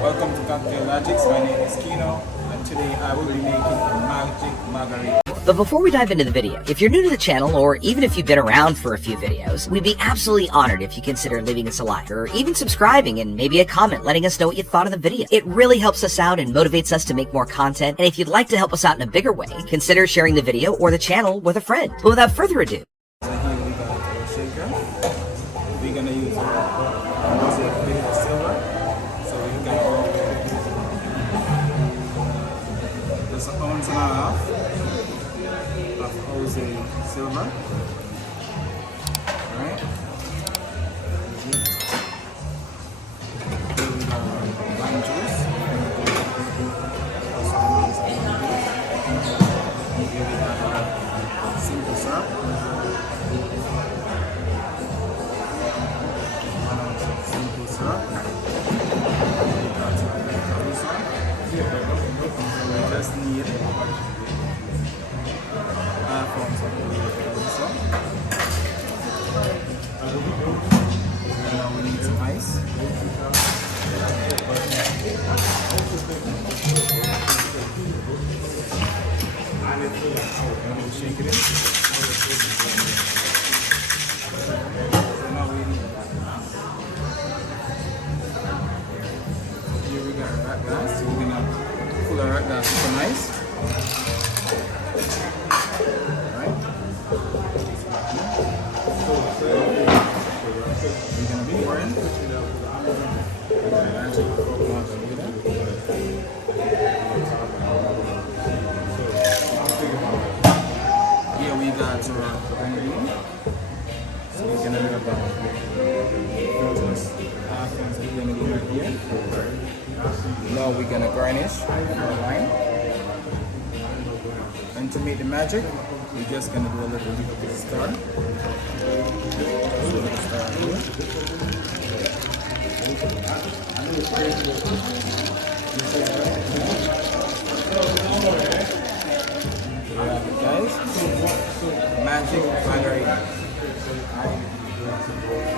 Welcome to Cocktail Logics. My name is Keino, and today I will be making a magic margarita. But before we dive into the video, if you're new to the channel, or even if you've been around for a few videos, we'd be absolutely honored if you consider leaving us a like, or even subscribing and maybe a comment letting us know what you thought of the video. It really helps us out and motivates us to make more content, and if you'd like to help us out in a bigger way, consider sharing the video or the channel with a friend. But without further ado, So here we got our shaker. We're gonna use a bit of silver. So we got just an ounce and a half of Jose silver. Alright. Here we got lime juice. Here we got simple syrup. Simple syrup. We got curaçao. We just need half ounce of curaçao. And now we need some ice. And we'll shake it in. So now we need here we got rat glass. So we're gonna pull our rat glass with some ice. Alright. We're gonna be pouring magic margarita. Here we got our grenadine. So we're gonna do about half ounce of grenadine right here. Now we're gonna garnish with our lime. And to make the magic, we're just gonna do a little bit of this star. So let's start here. There you have it, guys. Magic margarita.